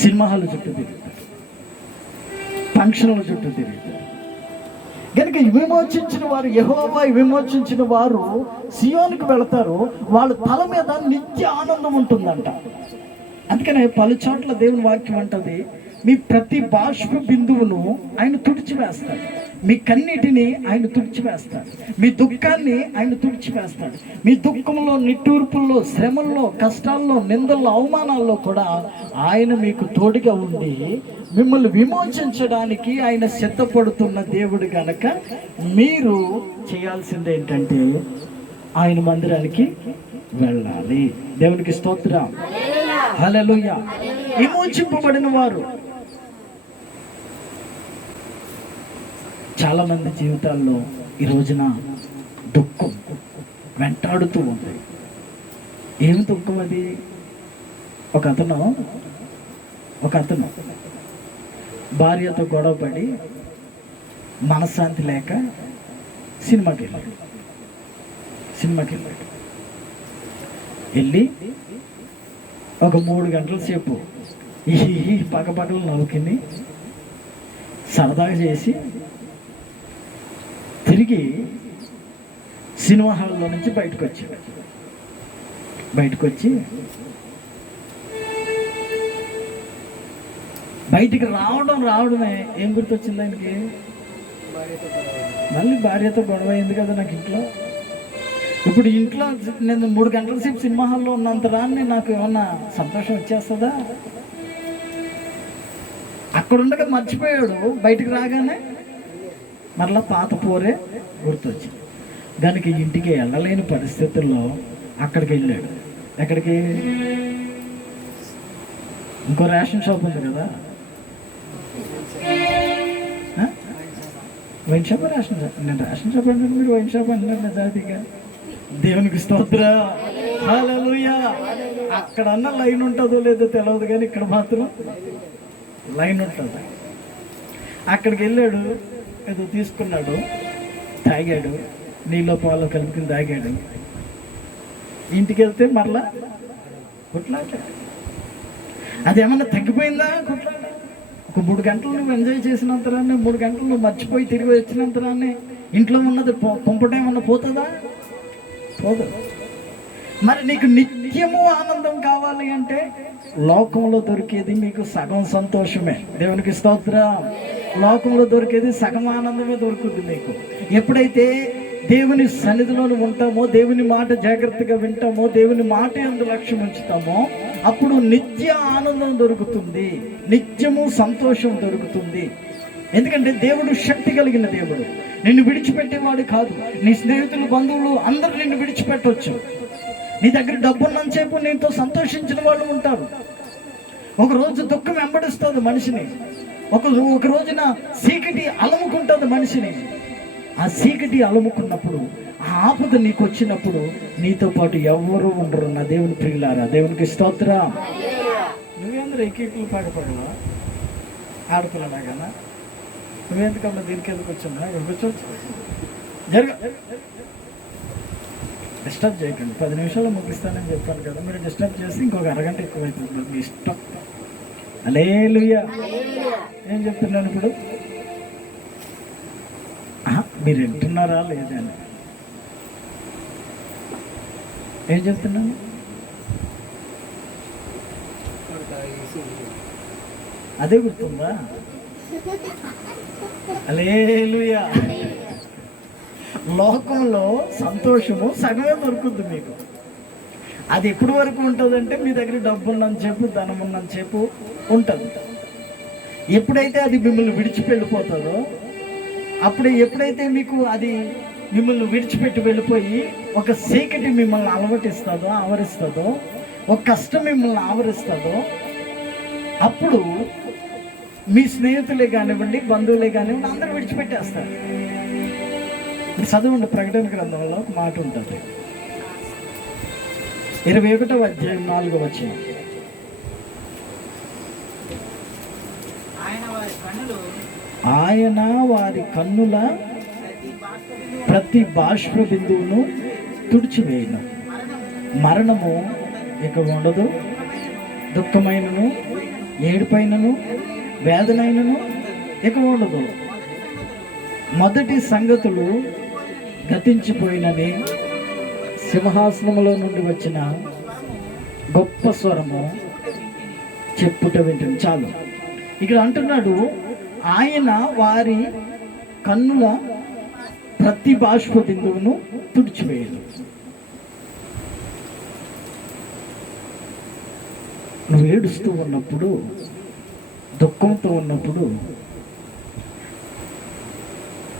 Cinema hall చుట్టూ తిరుగుతారు, ఫంక్షన్ల చుట్టూ తిరుగుతారు. కనుక విమోచించిన వారు, యెహోవా విమోచించిన వారు సియోనుకు వెళతారు. వాళ్ళ తల మీద నిత్య ఆనందం ఉంటుందంట. అందుకనే పలు చోట్ల దేవుని వాక్యం అంటది, మీ ప్రతి బాష్ప బిందువును ఆయన తుడిచివేస్తాడు, మీ కన్నిటిని ఆయన తుడిచివేస్తాడు, మీ దుఃఖాన్ని ఆయన తుడిచివేస్తాడు. మీ దుఃఖంలో, నిట్టూర్పుల్లో, శ్రమల్లో, కష్టాల్లో, నిందల్లో, అవమానాల్లో కూడా ఆయన మీకు తోడుగా ఉండి మిమ్మల్ని విమోచించడానికి ఆయన సిద్ధపడుతున్న దేవుడు కనుక మీరు చేయాల్సింది ఏంటంటే ఆయన మందిరానికి వెళ్ళాలి. దేవునికి స్తోత్రం, హల్లెలూయా. విమోచింపబడిన వారు చాలా మంది జీవితాల్లో ఈ రోజున దుఃఖం వెంటాడుతూ ఉంది. ఏమి దుఃఖం అది? ఒక అతను భార్యతో గొడవపడి మనశ్శాంతి లేక సినిమాకి వెళ్ళి ఒక 3 గంటల సేపు ఈ పక్కపక్కలు నవ్వుకుని సరదాగా చేసి తిరిగి సినిమా హాల్లో నుంచి బయటకు వచ్చి బయటికి రావడమే ఏం గుర్తొచ్చింది ఆయనకి? మళ్ళీ భార్యతో గొడవ అయింది కదా నాకు ఇంట్లో. ఇప్పుడు ఇంట్లో నేను 3 గంటల సేపు సినిమా హాల్లో ఉన్నంత రాని నాకు ఏమన్నా సంతోషం వచ్చేస్తుందా? అక్కడ ఉండగా మర్చిపోయాడు. బయటికి రాగానే మరలా పాత పోరే గుర్తొచ్చింది. దానికి ఇంటికి వెళ్ళలేని పరిస్థితుల్లో అక్కడికి వెళ్ళాడు. ఎక్కడికి? ఇంకో రేషన్ షాప్ ఉంది కదా, వైన్ షాప్, రేషన్ షాప్. నేను రేషన్ షాప్ అంటే మీరు వైన్ షాప్ అంటున్నారు నిజాయితీగా. దేవునికి స్తోత్ర, హల్లెలూయా. అక్కడన్నా లైన్ ఉంటుందో లేదో తెలియదు, కానీ ఇక్కడ మాత్రం లైన్ ఉంటుంది. అక్కడికి వెళ్ళాడు, ఏదో తీసుకున్నాడు, తాగాడు, నీళ్ళు పాలు కలుపుకుని తాగాడు. ఇంటికి వెళ్తే మరలా కొట్లాట. అదేమన్నా తగ్గిపోయిందా కొట్లాట? ఒక 3 గంటలు నువ్వు ఎంజాయ్ చేసినంతరాన్ని, 3 గంటలు నువ్వు మర్చిపోయి తిరిగి వచ్చినంతరాన్ని ఇంట్లో ఉన్నది కొంపటేమన్నా పోతుందా? పోదు. మరి నీకు నిత్యము ఆనందం కావాలి అంటే లోకంలో దొరికేది మీకు సగం సంతోషమే. దేవునికి స్తోత్రం. లోకంలో దొరికేది సగం ఆనందమే దొరుకుతుంది మీకు. ఎప్పుడైతే దేవుని సన్నిధిలో ఉంటామో, దేవుని మాట జాగ్రత్తగా వింటామో, దేవుని మాట యందు లక్ష్యం ఉంచుతామో, అప్పుడు నిత్య ఆనందం దొరుకుతుంది, నిత్యము సంతోషం దొరుకుతుంది. ఎందుకంటే దేవుడు శక్తి కలిగిన దేవుడు. నిన్ను విడిచిపెట్టేవాడు కాదు. నీ స్నేహితులు, బంధువులు అందరూ నిన్ను విడిచిపెట్టవచ్చు. నీ దగ్గర డబ్బున్నంతసేపు నీతో సంతోషించిన వాళ్ళు ఉంటారు. ఒకరోజు దుఃఖం వెంబడిస్తుంది మనిషిని. ఒక రోజున చీకటి అలముకుంటుంది మనిషిని. ఆ చీకటి అలముకున్నప్పుడు, ఆ ఆపద నీకు వచ్చినప్పుడు నీతో పాటు ఎవరు ఉండరు. నా దేవుని ప్రియులారా, దేవునికి స్తోత్రం. నువ్వేంద్ర ఎక్కిట్లు పాడిపడలా ఆడపిల్లనా కదా? నువ్వెందుకన్నా దీనికి ఎందుకు వచ్చిందా? కూర్చోవచ్చు, డిస్టర్బ్ చేయకండి. 10 నిమిషాలు ముగిస్తానని చెప్పాను కదా, మీరు డిస్టర్బ్ చేసి ఇంకొక అరగంట ఎక్కువైతుంది. మీ ఇష్టం. హల్లెలూయా. ఏం చెప్తున్నాను ఇప్పుడు? మీరు వింటున్నారా లేదని ఏం చెప్తున్నాను? అదే గుర్తుందా? హల్లెలూయా. లోకంలో సంతోషము సగమే దొరుకుతుంది మీకు. అది ఎప్పటి వరకు ఉంటుందంటే మీ దగ్గర డబ్బు ఉన్నంతసేపు, ధనం ఉన్నంతసేపు ఉంటుంది. ఎప్పుడైతే అది మిమ్మల్ని విడిచిపెళ్ళిపోతుందో, ఎప్పుడైతే మీకు అది మిమ్మల్ని విడిచిపెట్టి వెళ్ళిపోయి ఒక చీకటి మిమ్మల్ని ఆవరిస్తుందో, ఒక కష్టం మిమ్మల్ని ఆవరిస్తుందో, అప్పుడు మీ స్నేహితులే కానివ్వండి, బంధువులే కానివ్వండి, అందరూ విడిచిపెట్టేస్తారు. చదవండి, ప్రకటన గ్రంథంలో ఒక మాట ఉంటుంది, 21వ అధ్యాయం 4వ వచనం. ఆయన వారి కన్నుల ప్రతి బాష్ప బిందువును తుడిచివేయను, మరణము ఇక ఉండదు, దుఃఖమైనను, ఏడుపైనను, వేదనైనను ఇక ఉండదు. మొదటి సంగతులు గతించిపోయినని సింహాసనములో నుండి వచ్చిన గొప్ప స్వరము చెప్పుట వింటుంది. చాలు. ఇక్కడ అంటున్నాడు, ఆయన వారి కన్నుల ప్రతి బాష్ప బిందువును తుడిచివేయడు. నువ్వు ఏడుస్తూ ఉన్నప్పుడు, దుఃఖంతో ఉన్నప్పుడు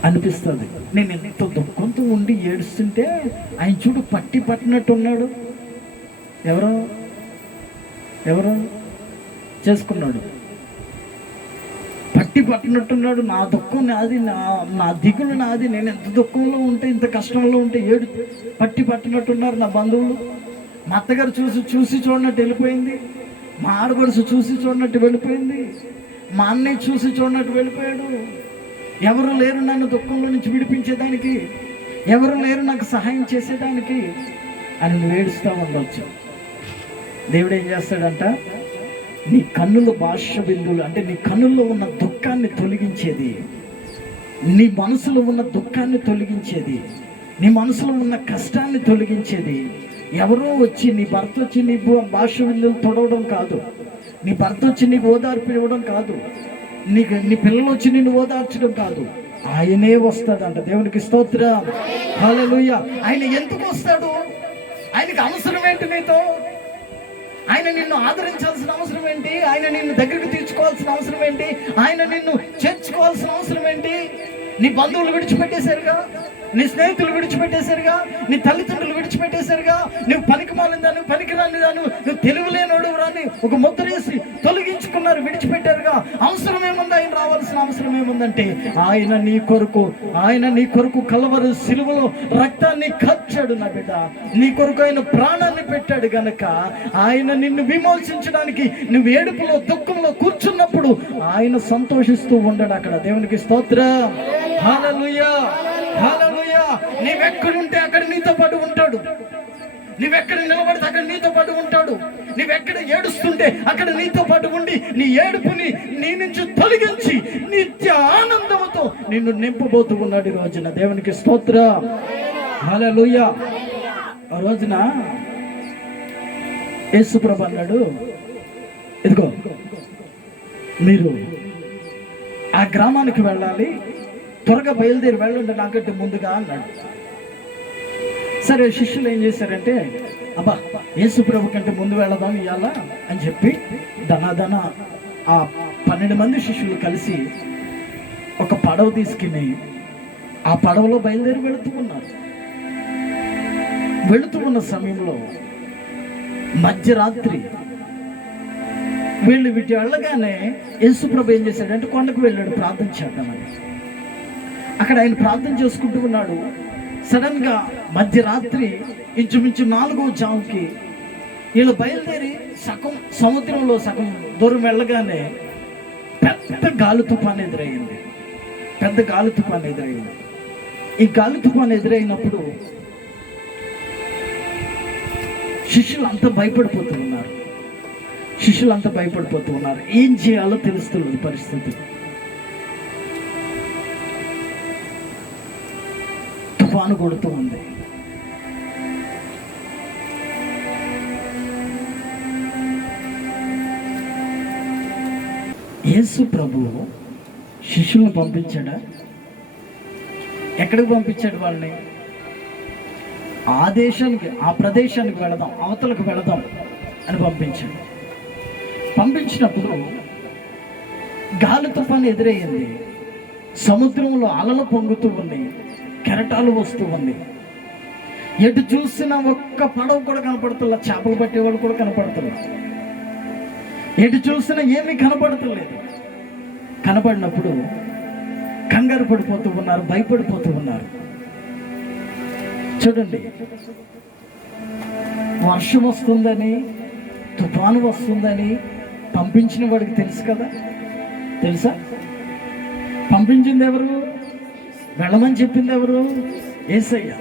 అనిపిస్తుంది, నేను ఎంతో దుఃఖంతో ఉండి ఏడుస్తుంటే ఆయన చూడు పట్టి పట్టినట్టున్నాడు. ఎవరో చేసుకున్నాడు, పట్టి పట్టినట్టున్నాడు. నా దుఃఖం నాది, నా దిగులు నాది. నేను ఎంత దుఃఖంలో ఉంటే, ఇంత కష్టంలో ఉంటే పట్టి పట్టినట్టున్నారు నా బంధువులు. మా అత్తగారు చూసి చూడనట్టు వెళ్ళిపోయింది. మా ఆడపడుచు చూసి చూడనట్టు వెళ్ళిపోయింది. మా అన్నయ్య చూసి చూడనట్టు వెళ్ళిపోయాడు. ఎవరు లేరు నన్ను దుఃఖంలో నుంచి విడిపించేదానికి, ఎవరు లేరు నాకు సహాయం చేసేదానికి అని నువ్వు ఏడుస్తూ ఉండవచ్చు. దేవుడు ఏం చేస్తాడంట, నీ కన్నుల బాష్ప బిందువులు, అంటే నీ కన్నుల్లో ఉన్న దుఃఖాన్ని తొలగించేది, నీ మనసులో ఉన్న దుఃఖాన్ని తొలగించేది, నీ మనసులో ఉన్న కష్టాన్ని తొలగించేది ఎవరో వచ్చి, నీ భర్త వచ్చి నీ బాష్ప బిందువులు తొడవడం కాదు, నీ భర్త వచ్చి నీకు ఓదార్పు ఇవ్వడం కాదు, నీ పిల్లలు వచ్చి నిన్ను ఓదార్చడం కాదు, ఆయనే వస్తాడంట. దేవునికి స్తోత్రం, హల్లెలూయా. ఆయన ఎందుకు వస్తాడు? ఆయనకి అవసరం ఏంటి నీతో? ఆయన నిన్ను ఆదరించాల్సిన అవసరం ఏంటి? ఆయన నిన్ను దగ్గరికి తీర్చుకోవాల్సిన అవసరం ఏంటి? ఆయన నిన్ను చేర్చుకోవాల్సిన అవసరం ఏంటి? నీ బంధువులు విడిచిపెట్టేశారుగా, నీ స్నేహితులు విడిచిపెట్టేశారుగా, నీ తల్లిదండ్రులు విడిచిపెట్టేశారుగా, నువ్వు పనికిమాలిన దాన్ని, పనికిరాని దాన్ని, నువ్వు తెలివిలేనోడు రాని ఒక ముద్ర వేసి తొలగించుకున్నారు, విడిచిపెట్టారుగా. అవసరం ఏముంది? ఆయన రావాల్సిన అవసరం ఏముందంటే, ఆయన నీ కొరకు కలవరి సిలువలో రక్తాన్ని ఖర్చాడు నా బిడ్డ. నీ కొరకు ఆయన ప్రాణాన్ని పెట్టాడు గనక ఆయన నిన్ను విమోచించడానికి నువ్వు ఏడుపులో దుఃఖంలో కూర్చున్నప్పుడు ఆయన సంతోషిస్తూ ఉండడు అక్కడ. దేవునికి స్తోత్రం, హల్లెలూయా, హల్లెలూయా. నీవెక్కడుంటే అక్కడ నీతో పాటు ఉంటాడు. నీవెక్కడ నిలబడితే అక్కడ నీతో పాటు ఉంటాడు. నీవెక్కడ ఏడుస్తుంటే అక్కడ నీతో పాటు ఉండి నీ ఏడుపుని నీ నుంచి తొలగించి నిత్య ఆనందంతో నిన్ను నింపబోతూ ఉన్నాడు ఈ రోజున. దేవునికి స్తోత్రం, హల్లెలూయా. ఆ రోజున యేసుప్రభు అన్నాడు, ఇదిగో మీరు ఆ గ్రామానికి వెళ్ళాలి, త్వరగా బయలుదేరి వెళ్ళండి నాకంటే ముందుగా అన్నాడు. సరే, శిష్యులు ఏం చేశారంటే, అబ్బా యేసుప్రభు కంటే ముందు వెళదాం ఇవాళ అని చెప్పి ధనాధన ఆ 12 మంది శిష్యులు కలిసి ఒక పడవ తీసుకుని ఆ పడవలో బయలుదేరి వెళుతూ ఉన్న సమయంలో మధ్యరాత్రి వీళ్ళు వీటి వెళ్ళగానే యేసుప్రభు ఏం చేశాడంటే కొండకు వెళ్ళాడు ప్రార్థన చేద్దామని. అక్కడ ఆయన ప్రార్థన చేసుకుంటూ ఉన్నాడు. సడన్ గా మధ్యరాత్రి ఇంచుమించు 4వ జాముకి వీళ్ళు బయలుదేరి సముద్రంలో సగం దూరం వెళ్ళగానే పెద్ద గాలి తుఫాను ఎదురయ్యింది. ఈ గాలి తుఫాను ఎదురైనప్పుడు శిష్యులు అంతా భయపడిపోతూ ఉన్నారు. ఏం చేయాలో తెలుస్తున్నది పరిస్థితి. తుఫాను కొడుతూ ఉంది. యేసు ప్రభువు శిష్యులను పంపించాడా? ఎక్కడికి పంపించాడు వాళ్ళని? ఆ ప్రదేశానికి వెళదాం, అవతలకు వెళదాం అని పంపించాడు. పంపించినప్పుడు గాలి తుఫాను ఎదురయ్యింది. సముద్రంలో అలలు పొంగుతూ ఉన్నాయి, కెరటాలు వస్తూ ఉంది. ఎటు చూసినా ఒక్క పడవ కూడా కనపడుతున్నా, చేపలు పట్టేవాళ్ళు కూడా కనపడుతున్నారు. ఎటు చూసినా ఏమీ కనపడతలేదు. కనపడినప్పుడు కంగారు పడిపోతూ ఉన్నారు, భయపడిపోతూ ఉన్నారు. చూడండి, వర్షం వస్తుందని, తుఫాను వస్తుందని పంపించిన వాడికి తెలుసా? పంపించింది ఎవరు? వెళ్ళమని చెప్పింది ఎవరు? యేసయ్య.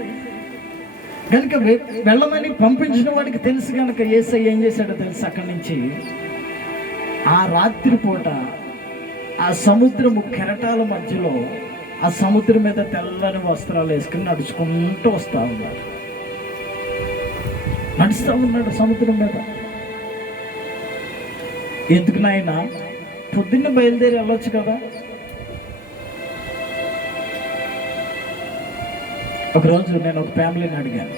కనుక వెళ్ళమని పంపించిన వాడికి తెలుసు కనుక యేసయ్య ఏం చేశాడో తెలుసు, అక్కడి నుంచి ఆ రాత్రి పూట ఆ సముద్రము కెరటాల మధ్యలో ఆ సముద్రం మీద తెల్లని వస్త్రాలు వేసుకుని నడుచుకుంటూ వస్తూ ఉన్నాడు. నడుస్తూ ఉన్నాడు సముద్రం మీద. ఎందుకు నాయన పొద్దున్న బయలుదేరి వెళ్ళొచ్చు కదా. ఒకరోజు నేను ఒక ఫ్యామిలీని అడిగాను.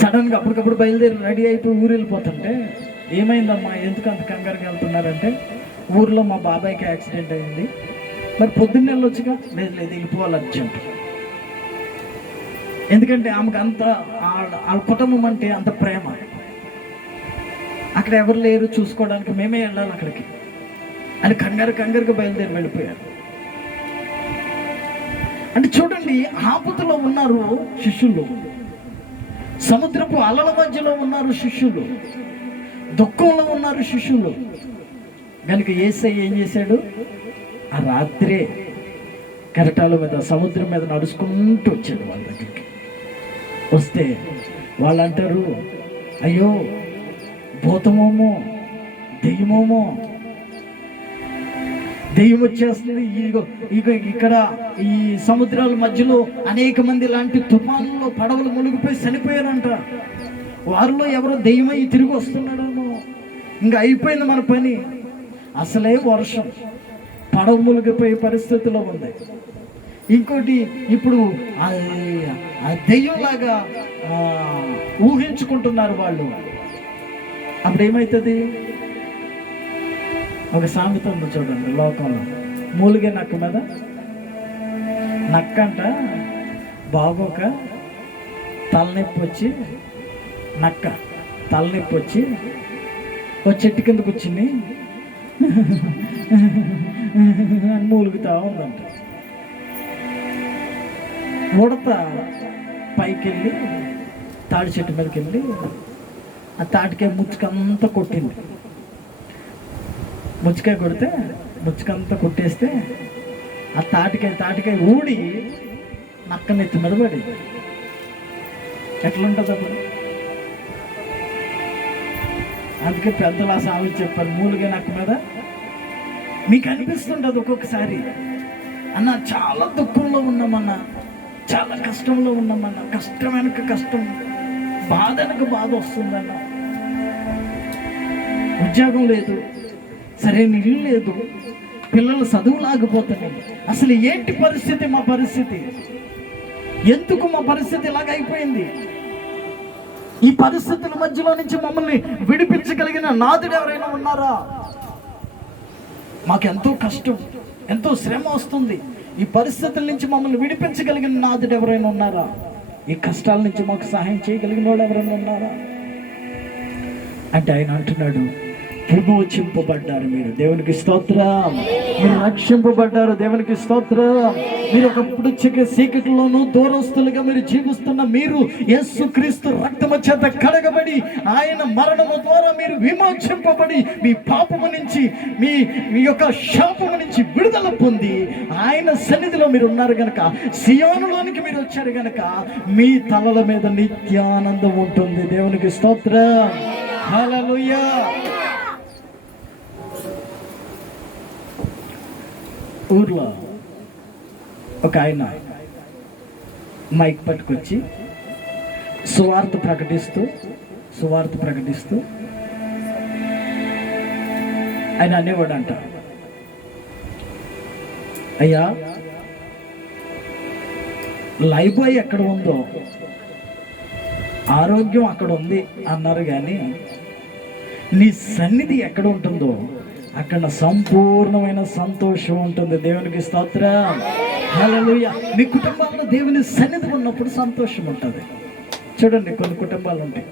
సడన్గా అప్పటికప్పుడు బయలుదేరి రెడీ అయిపోయి ఊరు వెళ్ళిపోతుంటే, ఏమైందమ్మా ఎందుకు అంత కంగారుగా వెళ్తున్నారంటే, ఊర్లో మా బాబాయ్కి యాక్సిడెంట్ అయింది, మరి పొద్దున్న వెళ్ళొచ్చుగా. లేదు లేదు వెళ్ళిపోవాలి అర్జెంట్. ఎందుకంటే ఆమెకు అంత వాళ్ళ కుటుంబం అంటే అంత ప్రేమ. అక్కడ ఎవరు లేరు చూసుకోవడానికి, మేమే వెళ్ళాలి అక్కడికి అని కంగారుగా బయలుదేరి వెళ్ళిపోయారు. అంటే చూడండి, ఆపదలో ఉన్నారు శిష్యులు, సముద్రపు అలల మధ్యలో ఉన్నారు శిష్యులు, దుఃఖంలో ఉన్నారు శిష్యులు. కనుక యేసయ్య ఏం చేశాడు? ఆ రాత్రే కెరటాల మీద సముద్రం మీద నడుచుకుంటూ వచ్చాడు వాళ్ళ దగ్గరికి. వస్తే వాళ్ళు అంటారు, అయ్యో భూతమోమో దెయ్యమోమో, దెయ్యం వచ్చేస్తుంది. ఇక్కడ ఈ సముద్రాల మధ్యలో అనేక మంది లాంటి తుఫానుల్లో పడవలు మునిగిపోయి చనిపోయారంట. వారిలో ఎవరో దెయ్యమై తిరిగి వస్తున్నాడేమో, ఇంకా అయిపోయింది మన పని. అసలే వర్షం, పడవ మునిగిపోయే పరిస్థితిలో ఉంది. ఇంకోటి ఇప్పుడు ఆ దెయ్యంలాగా ఊహించుకుంటున్నారు వాళ్ళు. అప్పుడు ఏమవుతుంది? ఒక సామెత ఉంది చూడండి లోకంలో, మూలిగే నక్క మీద. నక్కంట బాగోక తలనొప్పి వచ్చి, నక్క తలనొప్పి వచ్చి ఒక చెట్టు కింద కూర్చుని మూలుగుతా ఉందంట. ఉడత పైకి వెళ్ళి తాడి చెట్టు మీదకి వెళ్ళి ఆ తాటికాయ ముచ్చుకంతా కొట్టింది. ముచ్చుకాయ కొడితే ముచ్చుకంతా కొట్టేస్తే ఆ తాటికాయ ఊడి నక్క నెత్తి మీద పడింది. ఎట్లుంటుంది అప్పుడు? అందుకే పెద్దలు ఆ సామెత చెప్పారు, మూలిగే నక్క మీద. మీకు అనిపిస్తుంటుంది ఒక్కొక్కసారి, అన్న చాలా దుఃఖంలో ఉన్నామన్నా, చాలా కష్టంలో ఉన్నామన్నా, కష్టం వెనక కష్టం, బాధ వెనక బాధ వస్తుందన్న. ఉద్యోగం లేదు, సరైన ఇల్లు లేదు, పిల్లలు చదువులాగిపోతున్నాయి. అసలు ఏంటి పరిస్థితి? మా పరిస్థితి ఎందుకు? మా పరిస్థితి ఇలాగ అయిపోయింది. ఈ పరిస్థితుల మధ్యలో నుంచి మమ్మల్ని విడిపించగలిగిన నాదుడు ఎవరైనా ఉన్నారా? మాకెంతో కష్టం, ఎంతో శ్రమ వస్తుంది. ఈ పరిస్థితుల నుంచి మమ్మల్ని విడిపించగలిగిన నాదుడు ఎవరైనా ఉన్నారా? ఈ కష్టాల నుంచి మాకు సహాయం చేయగలిగిన వాడు ఎవరైనా ఉన్నారా అంటే ఆయన అంటున్నాడు, విమోచింపబడ్డారు మీరు, దేవునికి స్తోత్రం. మీరు రక్షింపబడ్డారు, దేవునికి స్తోత్రం. మీరు ఒకప్పుడు చీకటిలోనూ దూరస్తులుగా మీరు జీవిస్తున్న మీరు యేసుక్రీస్తు రక్తము చేత కడగబడి ఆయన మరణము ద్వారా మీరు విమోచింపబడి మీ పాపము నుంచి మీ యొక్క శాపము నుంచి విడుదల పొంది ఆయన సన్నిధిలో మీరు ఉన్నారు గనక, సియోనులోనికి మీరు వచ్చారు గనక మీ తలల మీద నిత్యానందం ఉంటుంది. దేవునికి స్తోత్రం. హల్లెలూయా. ఊర్లో ఒక ఆయన మైక్ పట్టుకొచ్చి సువార్త ప్రకటిస్తూ ఆయన అనేవాడంట, అయ్యా లైఫ్ బాయ్ ఎక్కడ ఉందో ఆరోగ్యం అక్కడ ఉంది అన్నారు, కానీ నీ సన్నిధి ఎక్కడ ఉంటుందో అక్కడ సంపూర్ణమైన సంతోషం ఉంటుంది. దేవునికి స్తోత్రం. హల్లెలూయా. మీ కుటుంబంలో దేవుని సన్నిధి ఉన్నప్పుడు సంతోషం ఉంటుంది. చూడండి, కొన్ని కుటుంబాలు ఉంటాయి,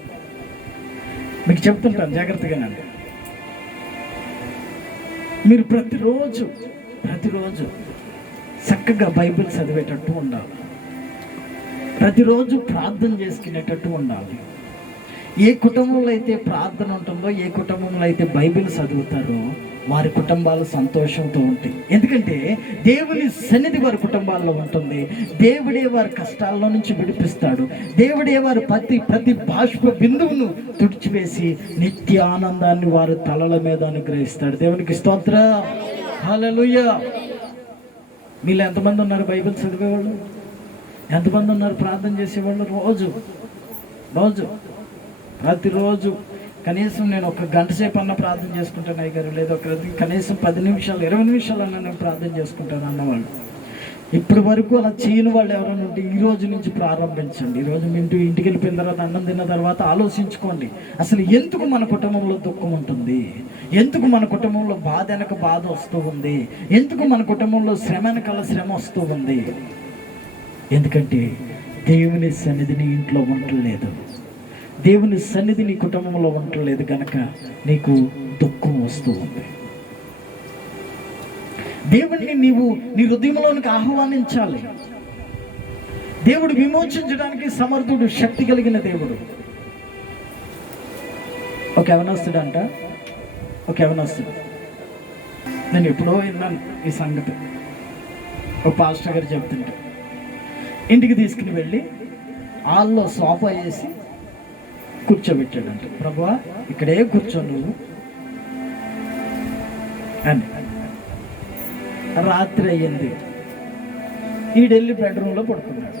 మీకు చెప్తుంటాను జాగ్రత్తగానండి. మీరు ప్రతిరోజు చక్కగా బైబిల్ చదివేటట్టు ఉండాలి, ప్రతిరోజు ప్రార్థన చేసుకునేటట్టు ఉండాలి. ఏ కుటుంబంలో అయితే ప్రార్థన ఉంటుందో, ఏ కుటుంబంలో అయితే బైబిల్ చదువుతారో వారి కుటుంబాలు సంతోషంతో ఉంటాయి. ఎందుకంటే దేవుని సన్నిధి వారి కుటుంబాల్లో ఉంటుంది. దేవుడే వారి కష్టాల్లో నుంచి విడిపిస్తాడు. దేవుడే వారి ప్రతి బాష్ప బిందువును తుడిచివేసి నిత్య ఆనందాన్ని వారి తలల మీద అనుగ్రహిస్తాడు. దేవునికి స్తోత్రం, హల్లెలూయా. వీళ్ళు ఎంతమంది ఉన్నారు బైబిల్ చదివేవాళ్ళు? ఎంతమంది ఉన్నారు ప్రార్థన చేసేవాళ్ళు? రోజు ప్రతిరోజు కనీసం నేను ఒక గంట సేపు అన్న ప్రార్థన చేసుకుంటాను అయ్యగారు, లేదా కనీసం 10 నిమిషాలు 20 నిమిషాలు అన్న నేను ప్రార్థన చేసుకుంటాను అన్నవాళ్ళు. ఇప్పటి వరకు అలా చేయని వాళ్ళు ఎవరైనా ఉంటే ఈ రోజు నుంచి ప్రారంభించండి. ఈరోజు మీ ఇంటికి వెళ్ళిపోయిన తర్వాత, అన్నం తిన్న తర్వాత ఆలోచించుకోండి, అసలు ఎందుకు మన కుటుంబంలో దుఃఖం ఉంటుంది, ఎందుకు మన కుటుంబంలో బాధ వెనక బాధ వస్తూ ఉంది, ఎందుకు మన కుటుంబంలో శ్రమ వెనకాల శ్రమ వస్తూ ఉంది. ఎందుకంటే దేవుని సన్నిధిని ఇంట్లో ఉండలేదు, దేవుని సన్నిధి నీ కుటుంబంలో ఉండలేదు కనుక నీకు దుఃఖం వస్తూ ఉంది. దేవుణ్ణి నీవు నీ హృదయంలోనికి ఆహ్వానించాలి. దేవుడు విమోచించడానికి సమర్థుడు, శక్తి కలిగిన దేవుడు. ఒక యవనస్తుడంట, నేను ఎప్పుడో విన్నాను ఈ సంగతి. ఒక పాస్టర్ గారు చెప్తుంటే ఇంటికి తీసుకుని వెళ్ళి హాల్లో సోఫా వేసి కూర్చోబెట్టాడంట. ప్రభువా ఇక్కడే కూర్చో నువ్వు అని. రాత్రి అయ్యింది, ఈడెళ్ళి బెడ్రూమ్లో పడుకున్నాడు.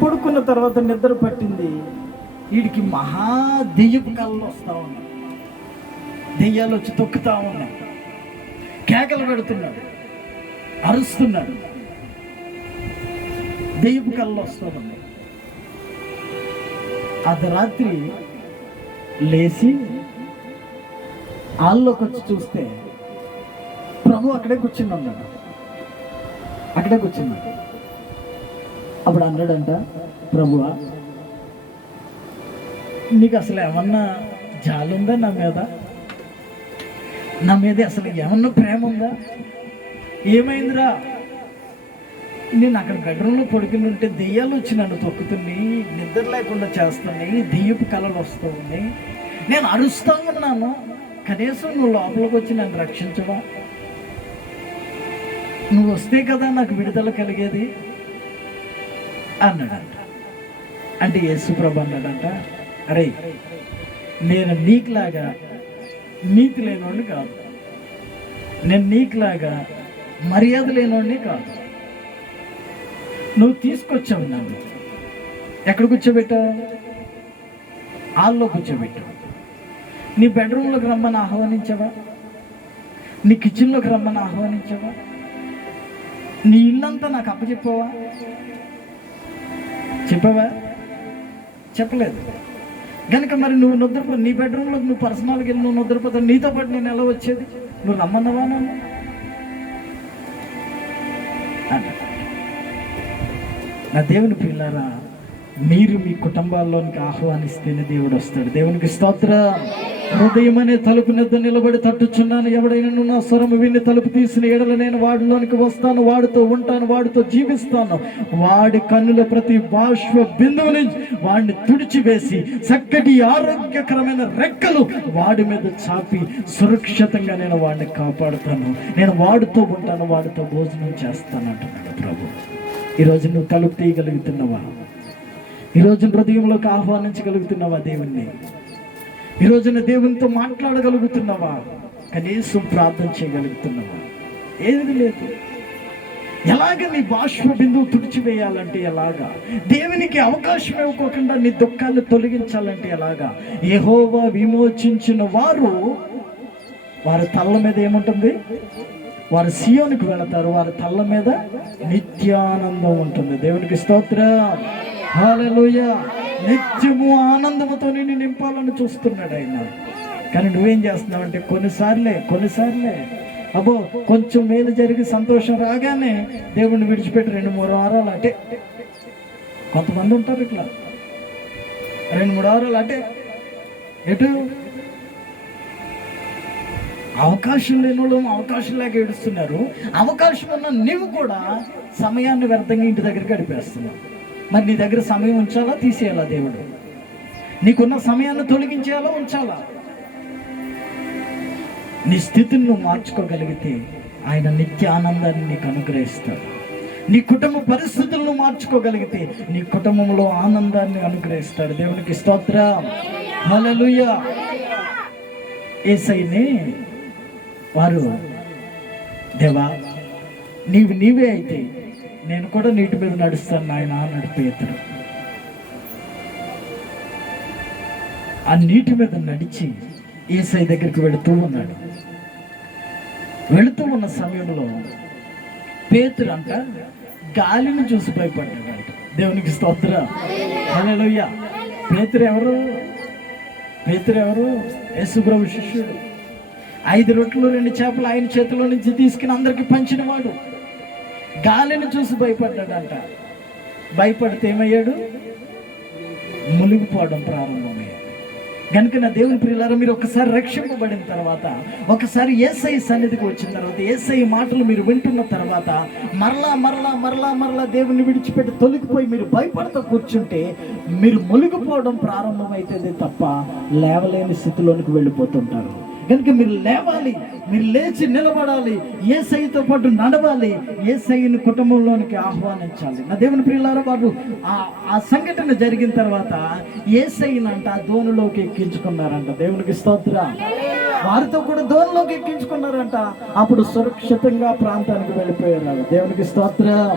పడుకున్న తర్వాత నిద్ర పట్టింది. వీడికి మహా దెయ్యపు కళ్ళు వస్తూ ఉన్నాయి. దెయ్యాలు వచ్చి తొక్కుతా ఉన్నాయి, కేకలు పెడుతున్నాడు, అరుస్తున్నాడు, దెయ్యపు కళ్ళు వస్తూ ఉన్నాయి. అర్ధరాత్రి లేచి హాల్లోకి వచ్చి చూస్తే ప్రభు అక్కడే కూర్చున్నాడు. అప్పుడు అన్నాడంట, ప్రభువా నీకు అసలు ఏమన్నా జాలుందా నా మీద అసలు ఏమన్నా ప్రేమ ఉందా? ఏమైందిరా? నేను అక్కడ బెడ్రూమ్లో పడుకుని ఉంటే దెయ్యాలు వచ్చి నన్ను తొక్కుతున్నాయి, నిద్ర లేకుండా చేస్తున్నాయి, దెయ్యపు కళలు వస్తూ ఉన్నాయి, నేను అరుస్తూ ఉన్నాను, కనీసం నువ్వు లోపలికి వచ్చి నన్ను రక్షించవా? నువ్వు వస్తే కదా నాకు విడుదల కలిగేది అన్నాడంట. అంటే యేసుప్రభు అన్నాడంట, అరే నేను నీకులాగా నీతి లేనోడిని కాదు, నేను నీకులాగా మర్యాద లేనోడిని కాదు. నువ్వు తీసుకొచ్చావు నన్ను ఎక్కడ కూర్చోబెట్టావు? హాల్లో కూర్చోబెట్టావు. నీ బెడ్రూమ్లోకి రమ్మని ఆహ్వానించావా? నీ కిచెన్లోకి రమ్మని ఆహ్వానించావా? నీ ఇల్లంతా నాకు అప్పచెప్పావా? చెప్పలేదు కనుక మరి నువ్వు నిద్రపో, నీ బెడ్రూమ్లోకి నువ్వు పర్సనల్గా వెళ్ళి నువ్వు నిద్రపోతావు, నీతో పాటు నేను ఎలా వచ్చేది? నువ్వు రమ్మన్నవా నన్ను అన్న. నా దేవుని పిల్లారా, మీరు మీ కుటుంబాల్లోనికి ఆహ్వానిస్తేనే దేవుడు వస్తాడు. దేవునికి స్తోత్రం. హృదయం అనే తలుపు నిద్ర నిలబడి తట్టుచున్నాను, ఎవడైనా నా స్వరము విని తలుపు తీసిన ఎడల నేను వాడిలోనికి వస్తాను, వాడితో ఉంటాను, వాడితో జీవిస్తాను, వాడి కన్నుల ప్రతి బాష్ప బిందువుని వాడిని తుడిచివేసి చక్కటి ఆరోగ్యకరమైన రెక్కలు వాడి మీద చాపి సురక్షితంగా నేను వాడిని కాపాడుతాను, నేను వాడితో ఉంటాను, వాడితో భోజనం చేస్తాను అంటున్నాడు ప్రభు. ఈరోజు నువ్వు తలుపు తీయగలుగుతున్నావా? ఈరోజు హృదయంలోకి ఆహ్వానించగలుగుతున్నావా దేవుణ్ణి? ఈరోజున దేవునితో మాట్లాడగలుగుతున్నావా? కనీసం ప్రార్థన చేయగలుగుతున్నావా? ఏది లేదు. ఎలాగ నీ బాష్ప బిందువు తుడిచివేయాలంటే ఎలాగా? దేవునికి అవకాశం ఇవ్వకుండా నీ దుఃఖాన్ని తొలగించాలంటే ఎలాగా? యెహోవా విమోచించిన వారి తల్ల మీద ఏముంటుంది? వారు సియోనుకు వెళతారు, వారి తల్ల మీద నిత్యానందం ఉంటుంది. దేవునికి స్తోత్రం, హల్లెలూయా. నిత్యము ఆనందముతో నిన్ను నింపాలని చూస్తున్నాడు ఆయన. కానీ నువ్వేం చేస్తున్నావు అంటే కొన్నిసార్లే అబ్బో కొంచెం మేలు జరిగి సంతోషం రాగానే దేవుణ్ణి విడిచిపెట్టి 2-3 వారాలు అంటే కొంతమంది ఉంటారు ఇట్లా 2-3 వారాలు అంటే ఎటు అవకాశం లేని వాళ్ళు అవకాశం లేక ఏడుస్తున్నారు. అవకాశం ఉన్న నీవు కూడా సమయాన్ని వ్యర్థంగా ఇంటి దగ్గర గడిపేస్తున్నావు. మరి నీ దగ్గర సమయం ఉంచాలా తీసేయాలా? దేవుడు నీకున్న సమయాన్ని తొలగించేయాలా ఉంచాలా? నీ స్థితిని నువ్వు మార్చుకోగలిగితే ఆయన నిత్య ఆనందాన్ని నీకు అనుగ్రహిస్తాడు. నీ కుటుంబ పరిస్థితులను మార్చుకోగలిగితే నీ కుటుంబంలో ఆనందాన్ని అనుగ్రహిస్తాడు. దేవునికి స్తోత్రం, హల్లెలూయా. యేసయ్యని వారు, దేవా నీవే అయితే నేను కూడా నీటి మీద నడుస్తాను నాయన అన్నాడు పేతురు. ఆ నీటి మీద నడిచి యేసయ్య దగ్గరికి వెళుతూ ఉన్నాడు. వెళుతూ ఉన్న సమయంలో పేతురు అంట గాలిని చూసి భయపడ్డాడంట. దేవునికి స్తోత్రం, హల్లెలూయా. పేతురు ఎవరు? యేసుప్రభు శిష్యుడు. 5 రొట్టెలు 2 చేపలు ఆయన చేతిలో నుంచి తీసుకుని అందరికి పంచినవాడు. గాలిని చూసి భయపడ్డాడంట. భయపడితే ఏమయ్యాడు? మునిగిపోవడం ప్రారంభమయ్యాడు. కనుక నా దేవుని ప్రియులారా, మీరు ఒకసారి రక్షింపబడిన తర్వాత, ఒకసారి యేసయ్య సన్నిధికి వచ్చిన తర్వాత, యేసయ్య మాటలు మీరు వింటున్న తర్వాత మరలా దేవుని విడిచిపెట్టి తొలగిపోయి మీరు భయపడుతూ కూర్చుంటే మీరు మునిగిపోవడం ప్రారంభమైతే తప్ప లేవలేని స్థితిలోనికి వెళ్ళిపోతుంటారు. కనుక మీరు లేవాలి, మీరు లేచి నిలబడాలి, యేసయ్యతో పాటు నడవాలి, యేసయ్యని కుటుంబంలోనికి ఆహ్వానించాలి. నా దేవుని ప్రియులారా, వారు ఆ సంఘటన జరిగిన తర్వాత యేసయ్యనంట దోణిలోకి ఎక్కించుకున్నారంట. దేవునికి స్తోత్రం. వారితో కూడా దోణిలోకి ఎక్కించుకున్నారంట. అప్పుడు సురక్షితంగా ప్రాంతానికి వెళ్ళిపోయారు. దేవునికి స్తోత్రం.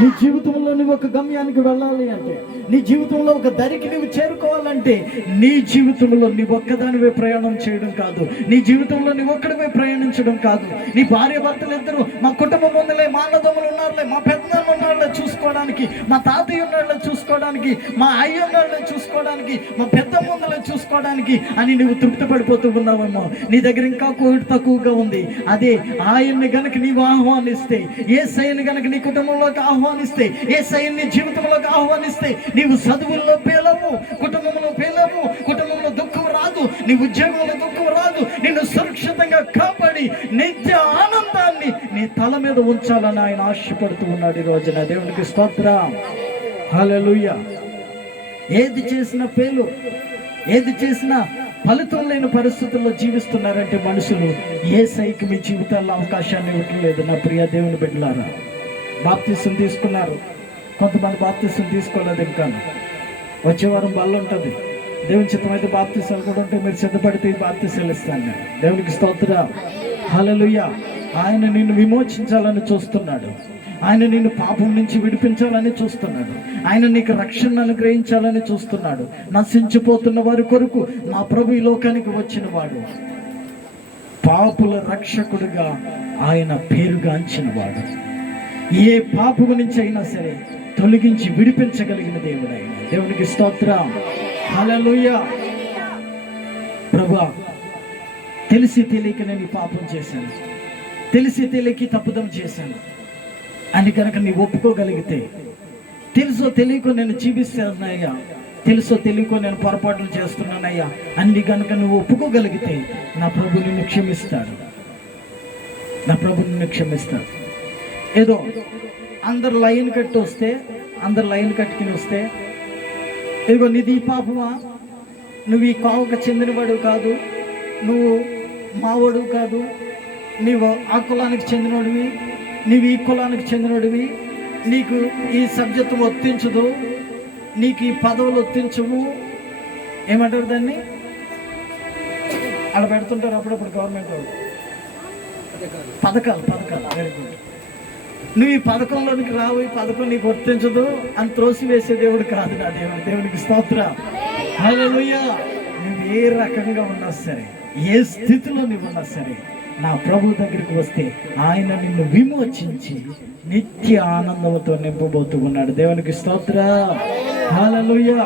నీ జీవితంలో నువ్వు ఒక గమ్యానికి వెళ్ళాలి అంటే, నీ జీవితంలో ఒక దరికి నువ్వు చేరుకోవాలంటే, నీ జీవితంలో నీ ఒక్కదానివే ప్రయాణం చేయడం కాదు, నీ జీవితంలో నీ ఒక్కడివే ప్రయాణించడం కాదు. నీ భార్య భర్తలు ఇద్దరు, మా కుటుంబం ఉందిలే, మా అన్నదమ్ములు ఉన్నారులే, మా పెద్దనాన్న ఉన్నారులే చూసుకోవడానికి, మా తాతయ్య ఉన్నాడులే చూసుకోవడానికి, మా అయ్య ఉన్నాడులే చూసుకోవడానికి, మా పెద్దమ్మ ఉందిలే చూసుకోవడానికి అని నువ్వు తృప్తి పడిపోతూ ఉన్నావేమో. నీ దగ్గర ఇంకా కోవిడ్ తక్కువగా ఉంది. అదే ఆయన్ని గనక నీవు ఆహ్వానిస్తే, యేసయ్యని గనక నీ కుటుంబంలోకి ఆహ్వానిస్తే, యేసయ్యని నీ జీవితంలోకి ఆహ్వానిస్తే, నీవు చదువుల్లో పేలవు, కుటుంబంలో పేలవు, కుటుంబంలో దుఃఖం రాదు, నీ ఉద్యోగంలో దుఃఖం రాదు. నిన్ను సురక్షితంగా కాపాడి నిత్య ఆనందాన్ని నీ తల మీద ఉంచాలని ఆయన ఆశపడుతూ ఉన్నాడు ఈ రోజున. దేవునికి స్తోత్రం, హల్లెలూయా. ఏది చేసినా పేలు, ఏది చేసినా ఫలితం లేని పరిస్థితుల్లో జీవిస్తున్నారంటే మనుషులు యేసయ్యకి మీ జీవితాల్లో అవకాశాన్ని ఇవ్వట్లేదు. నా ప్రియ దేవుని బిడ్డలారా, బాప్తిసం తీసుకున్నారు, కొంతమంది బాప్తిసం తీసుకోలేదు. ఇంకా వచ్చే వారం బల్ల ఉంటుంది. దేవుని చిత్తం అయితే బాప్తిసాలు కూడా ఉంటే మీరు సిద్ధపడితే బాప్తిసాలు ఇస్తాను నేను. దేవునికి స్తోత్రం, హల్లెలూయా. ఆయన నిన్ను విమోచించాలని చూస్తున్నాడు. ఆయన నిన్ను పాపం నుంచి విడిపించాలని చూస్తున్నాడు. ఆయన నీకు రక్షణ అనుగ్రహించాలని చూస్తున్నాడు. నశించిపోతున్న వారి కొరకు నా ప్రభు ఈ లోకానికి వచ్చిన వాడు, పాపుల రక్షకుడుగా ఆయన పేరుగాంచిన వాడు. ఏ పాపము నుంచి అయినా సరే తొలగించి విడిపించగలిగిన దేవుడు ఆయన. దేవునికి స్తోత్రం, హల్లెలూయా. ప్రభువా, తెలిసి తెలియక నేను ఈ పాపం చేశాను, తెలిసి తెలియక తప్పుదం చేశాను అని కనుక నీ ఒప్పుకోగలిగితే, తెలుసో తెలియకో నేను జీవిస్తానయ్యా, తెలుసో తెలియకో నేను పొరపాట్లు చేస్తున్నానయ్యా అన్ని కనుక నువ్వు ఒప్పుకోగలిగితే నా ప్రభు నిన్ను క్షమిస్తాడు. నా ప్రభు నిన్ను క్షమిస్తాడు. ఏదో అందరు లైన్ కట్టి వస్తే, అందరు లైన్ కట్టుకుని వస్తే, ఇదిగో నీది ఈ పాపమా, నువ్వు ఈ కోవకు చెందినవాడు కాదు, నువ్వు మావాడు కాదు, నీవు ఆ కులానికి చెందినోడివి, నీవు ఈ కులానికి చెందినోడివి, నీకు ఈ సబ్జెక్టు వర్తించదు, నీకు ఈ పదవులు వర్తించవు, ఏమంటారు దాన్ని అలా పెడుతుంటారు అప్పుడప్పుడు గవర్నమెంట్ వాళ్ళు, పథకాలు. Very good. నువ్వు ఈ పథకంలోనికి రావు, ఈ పథకం నీకు వర్తించదు అని త్రోసివేసే దేవుడు కాదు నా దేవుడు. దేవునికి స్తోత్రం, హల్లెలూయా. నువ్వు ఏ రకంగా ఉన్నా సరే, ఏ స్థితిలో నువ్వు ఉన్నా సరే, నా ప్రభు దగ్గరికి వస్తే ఆయన నిన్ను విమోచించి నిత్య ఆనందంతో నింపబోతూ ఉన్నాడు. దేవునికి స్తోత్రం, హల్లెలూయా.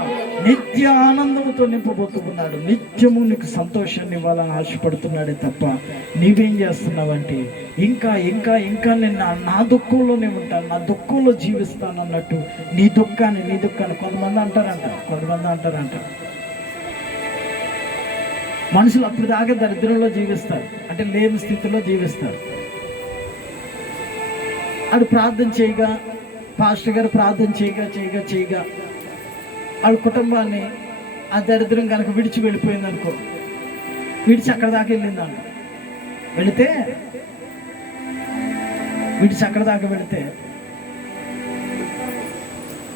నిత్య ఆనందంతో నింపబోతూ ఉన్నాడు. నిత్యము నీకు సంతోషాన్ని ఇవ్వాలని ఆశపడుతున్నాడే తప్ప నీవేం చేస్తున్నావంటే ఇంకా ఇంకా ఇంకా నేను నా దుఃఖంలోనే ఉంటాను, నా దుఃఖంలో జీవిస్తాను అన్నట్టు నీ దుఃఖాన్ని కొంతమంది అంటారంట. మనుషులు అప్పుడు దాకా దరిద్రంలో జీవిస్తారు, అంటే లేని స్థితిలో జీవిస్తారు. అది ప్రార్థన చేయగా, పాస్టర్ గారు ప్రార్థన చేయగా వాళ్ళ కుటుంబాన్ని ఆ దరిద్రం కనుక విడిచి వెళ్ళిపోయింది అనుకో, విడిచి అక్కడ దాకా వెళ్ళిందంట. వెళితే విడిచి అక్కడ దాకా వెళితే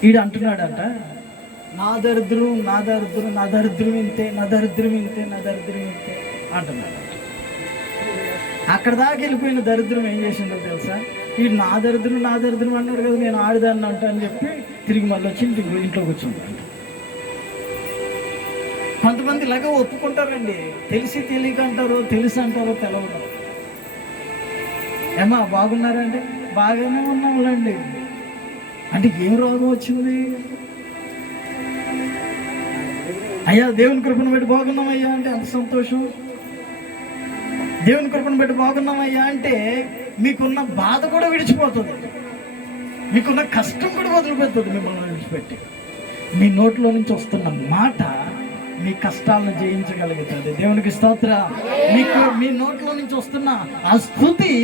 వీడు అంటున్నాడంట, నా దరిద్రం నా దరిద్రం నా దరిద్రం ఇంతే, నా దరిద్రం ఇంతే, నా దరిద్రం ఇంతే అంటున్నాడు. అక్కడ దాకా వెళ్ళిపోయిన దరిద్రం ఏం చేసిందో తెలుసా? వీడు నా దరిద్రం నా దరిద్రం అన్నాడు కదా, నేను ఆడిదాన్ని అంట అని చెప్పి తిరిగి మళ్ళీ వచ్చి ఇంట్లో కూర్చుంటాడు. కొంతమంది ఇలాగా ఒప్పుకుంటారండి, తెలిసి తెలియక అంటారో తెలిసి అంటారో తెలవదు. ఏమా బాగున్నారంటే బాగానే ఉన్నాములండి అంటే ఏం రోగం వచ్చింది? అయ్యా దేవుని కృపను పెట్టి బాగున్నామయ్యా అంటే అంత సంతోషం. దేవుని కృపను పెట్టి బాగున్నామయ్యా అంటే మీకున్న బాధ కూడా విడిచిపోతుంది, మీకున్న కష్టం కూడా వదిలిపెడుతుంది. మిమ్మల్ని విడిచిపెట్టి మీ నోట్లో నుంచి వస్తున్న మాట మీ కష్టాలను జయించగలుగుతుంది. దేవునికి స్తోత్రం. మీకు మీ నోట్లో నుంచి వస్తున్న ఆ స్తుతి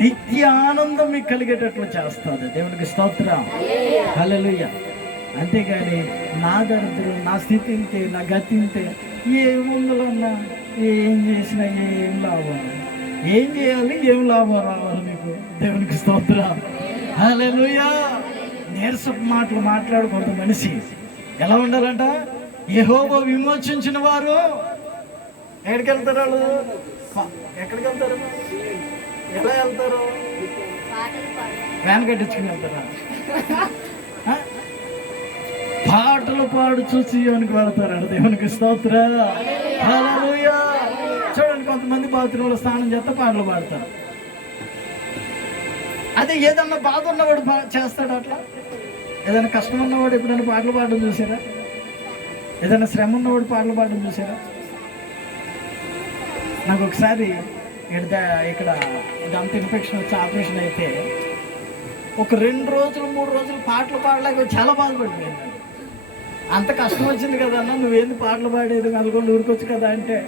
నిత్య ఆనందం మీకు కలిగేటట్లు చేస్తుంది. దేవునికి స్తోత్రం. హల్లెలూయా. అంతేగాని నా దరిద్రం నా స్థితి ఇంతే, నా గతి ఇంతే, ఏముందలన్నా ఏం చేసినా ఏం లాభం, ఏం చేయాలి ఏం లాభం రావాలి మీకు. దేవునికి స్తోత్రం. హల్లెలూయా. నీరసపు మాటలు మాట్లాడకూడదు. మనిషి ఎలా ఉండాలంట? యెహోవా విమోచించిన వారు ఎక్కడికి వెళ్తారు? వాళ్ళు ఎక్కడికి వెళ్తారు? ఎలా వెళ్తారు? వ్యాన్ కట్టించుకుని వెళ్తారా? పాటలు పాడుచు సీయోనికి వెళ్తారు. దేవునికి స్తోత్రం. హల్లెలూయా. చూడండి, కొంతమంది బాత్రూంలో స్నానం చేస్తే పాటలు పాడతారు. అదే ఏదన్నా బాధ ఉన్నవాడు చేస్తాడు అట్లా. ఏదైనా కష్టం ఉన్నవాడు ఎప్పుడైనా పాటలు పాడడం చూసారా? ఏదైనా శ్రమ ఉన్నవాడు పాటలు పాడడం చూసారా? నాకు ఒకసారి ఇక్కడ ఇదంతా ఇన్ఫెక్షన్ వచ్చి ఆపరేషన్ అయితే ఒక 2 రోజులు 3 రోజులు పాటలు పాడలేక చాలా బాధపడిపోయింది. అంత కష్టం వచ్చింది కదా అన్న, నువ్వేంది పాటలు పాడేది, నలుగురు ఊరికొచ్చు కదా అంటే,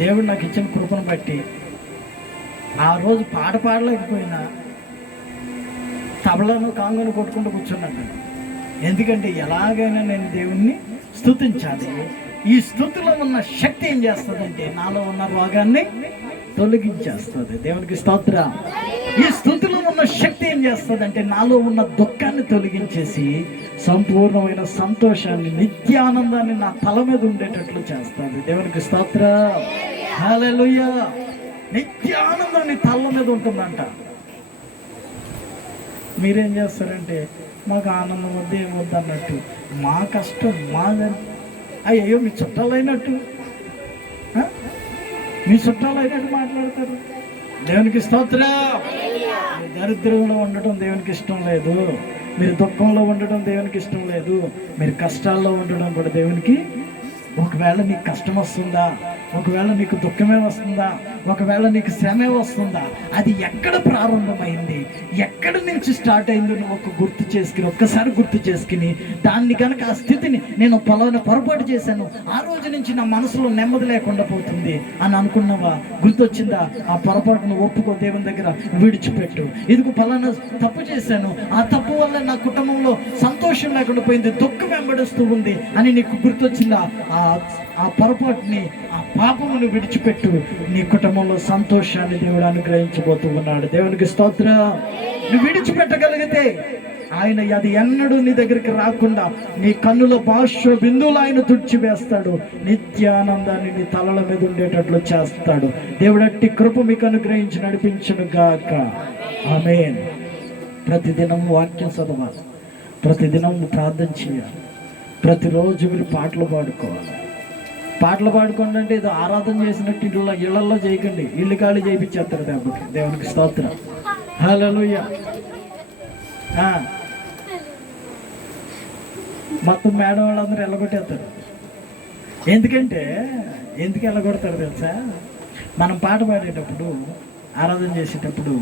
దేవుడు నాకు ఇచ్చిన కృపను బట్టి ఆ రోజు పాట పాడలేకపోయినా తబలను కాంగును కొట్టుకుంటూ కూర్చున్నాను. ఎందుకంటే ఎలాగైనా నేను దేవుణ్ణి స్తుతించాలి. ఈ స్తుతిలో ఉన్న శక్తి ఏం చేస్తుందంటే నాలో ఉన్న రోగాన్ని తొలగించేస్తుంది. దేవునికి స్తోత్రం. ఈ స్తుతిలో ఉన్న శక్తి ఏం చేస్తుందంటే నాలో ఉన్న దుఃఖాన్ని తొలగించేసి సంపూర్ణమైన సంతోషాన్ని, నిత్యానందాన్ని నా తల మీద ఉండేటట్లు చేస్తుంది. దేవునికి స్తోత్రం. హల్లెలూయా. నిత్యానందం నీ తల మీద ఉంటుందంట. మీరేం చేస్తారంటే మాకు ఆనందం వద్దు ఏమొద్దు అన్నట్టు, మా కష్టం మాదని అయ్యో మీ చుట్టాలు అయినట్టు, మీ చుట్టాలు అయినట్టు మాట్లాడతారు. దేవునికి స్తోత్రం. మీరు దరిద్రంలో ఉండటం దేవునికి ఇష్టం లేదు, మీరు దుఃఖంలో ఉండటం దేవునికి ఇష్టం లేదు, మీరు కష్టాల్లో ఉండడం కూడా దేవునికి. ఒకవేళ నీకు కష్టం వస్తుందా, ఒకవేళ నీకు దుఃఖమే వస్తుందా, ఒకవేళ నీకు శ్రమే వస్తుందా, అది ఎక్కడ ప్రారంభమైంది, ఎక్కడి నుంచి స్టార్ట్ అయిందో నువ్వు ఒక్కసారి గుర్తు చేసుకుని దాన్ని కనుక ఆ స్థితిని నేను పొరపాటు చేశాను, ఆ రోజు నుంచి నా మనసులో నెమ్మది లేకుండా పోతుంది అని అనుకున్నావా? గుర్తొచ్చిందా? ఆ పొరపాటును ఒప్పుకో, దేవుని దగ్గర విడిచిపెట్టు. ఇదిగో పలానా తప్పు చేశాను, ఆ తప్పు వల్ల నా కుటుంబంలో సంతోషం లేకుండా పోయింది, దుఃఖం వెంబడిస్తూ ఉంది అని నీకు గుర్తొచ్చిందా? ఆ పొరపాటుని, ఆ పాపమును విడిచిపెట్టు. నీ కుటుంబంలో సంతోషాన్ని దేవుడు అనుగ్రహించబోతూ ఉన్నాడు. దేవునికి స్తోత్రం. నువ్వు విడిచిపెట్టగలిగితే ఆయన అది ఎన్నడూ నీ దగ్గరికి రాకుండా నీ కన్నుల బాష్ప బిందువులు ఆయన తుడిచివేస్తాడు. నిత్యానందాన్ని నీ తలల మీద ఉండేటట్లు చేస్తాడు. దేవుడు అట్టి కృప మీకు అనుగ్రహించి నడిపించును గాక. ఆమేన్. ప్రతిదినం వాక్యం చదవాలి, ప్రతిదినం ప్రార్థన చేయాలి, ప్రతిరోజు మీరు పాటలు పాడుకోవాలి. పాటలు పాడుకోండి అంటే ఇది ఆరాధన చేసినట్టు ఇళ్లలో చేయకండి, ఇల్లు ఖాళీ చేయించేస్తారు దేవుడికి. దేవునికి స్తోత్రం. హల్లెలూయా. మొత్తం మేడం వాళ్ళందరూ ఎల్లగొట్టేస్తారు. ఎందుకు ఎల్లగొడతారు తెలుసా? మనం పాట పాడేటప్పుడు, ఆరాధన చేసేటప్పుడు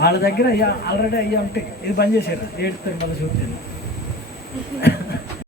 వాళ్ళ దగ్గర ఆల్రెడీ అయ్యా ఉంటే ఇది బంద్ చేశారు, ఏడుతారు మళ్ళీ చూస్తే.